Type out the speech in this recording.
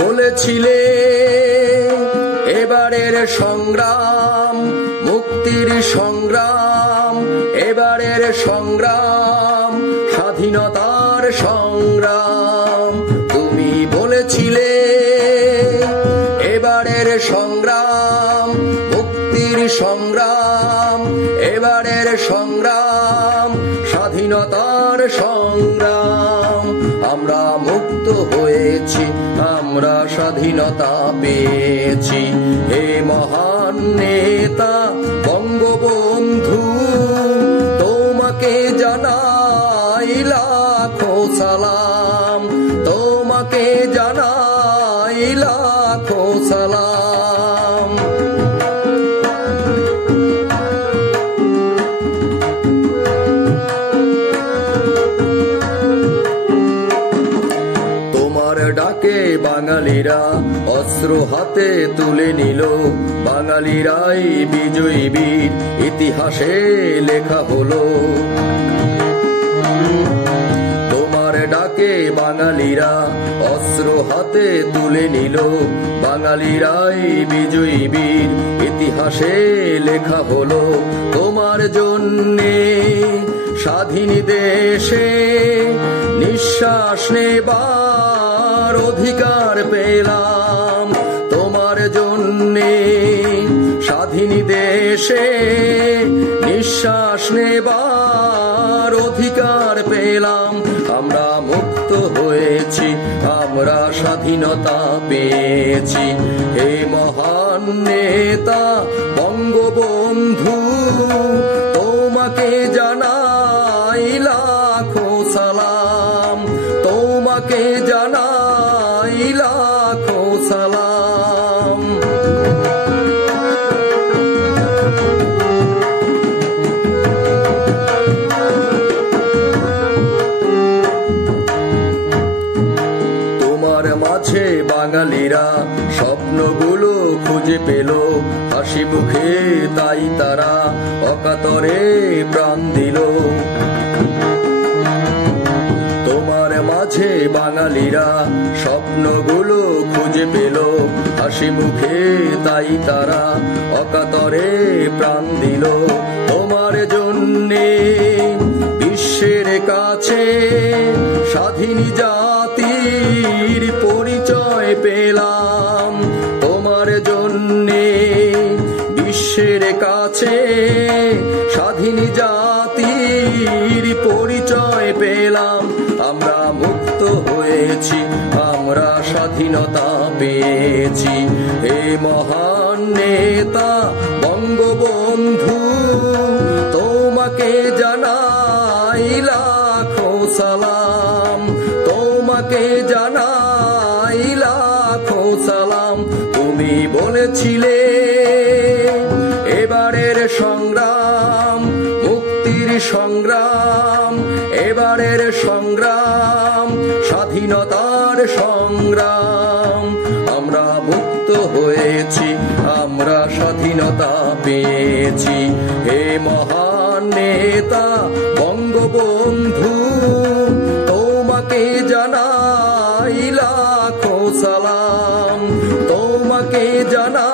বলেছিলে এবারের সংগ্রাম মুক্তির সংগ্রাম, এবারের সংগ্রাম স্বাধীনতার সংগ্রাম। তুমি বলেছিলে এবারের সংগ্রাম মুক্তির সংগ্রাম, এবারের সংগ্রাম স্বাধীনতার সংগ্রাম। আমরা মুক্ত হয়েছি, আমরা স্বাধীনতা পেয়েছি। হে মহান নেতা বঙ্গবন্ধু, তোমাকে জানাই লাখো সালাম, তোমাকে জানাই লাখো সালাম। ডাকে বাঙালিরা অস্ত্র হাতে তুলে নিল, বাঙালিরাই বিজয়ী বীর ইতিহাসে লেখা হলো। তোমার ডাকে বাঙালিরা অস্ত্র হাতে তুলে নিল, বাঙালিরাই বিজয়ী বীর ইতিহাসে লেখা হলো। তোমার জন্যে স্বাধীন দেশে নিঃশ্বাস নেবার অধিকার পেলাম, তোমার জন্যে স্বাধীন দেশে নিঃশ্বাস নেবার অধিকার পেলাম। আমরা মুক্ত হয়েছি, আমরা স্বাধীনতা পেয়েছি। হে মহান নেতা বঙ্গবন্ধু, তোমাকে জানাই লাখো সালাম, তোমাকে জানাই লাখো সালাম। তোমার মাঝে বাঙালিরা স্বপ্নগুলো খুঁজে পেল, হাসি মুখে তাই তারা অকাতরে প্রাণ দিল। তোমার মাঝে বাঙালিরা স্বপ্নগুলো খুঁজে পেল, হাসি মুখে তাই তারা অকাতরে প্রাণ দিল। তোমার জন্যে বিশ্বের কাছে স্বাধীন জাতির পরিচয় পেলাম, তোমার জন্যে বিশ্বের কাছে স্বাধীন জাতির পরিচয় পেলাম। আমরা মুক্ত হয়েছি, আমরা স্বাধীনতা পেয়েছি। হে মহান নেতা বঙ্গবন্ধু, তোমাকে জানাই লাখো সালাম, তোমাকে জানাই লাখো সালাম। তুমি বলেছিলে এবারের সংগ্রাম মুক্তির সংগ্রাম, এবারের সংগ্রাম স্বাধীনতার সংগ্রাম। আমরা মুক্ত হয়েছি, আমরা স্বাধীনতা পেয়েছি। হে মহান নেতা বঙ্গবন্ধু, তোমাকে জানাই লাখো সালাম, তোমাকে জানাই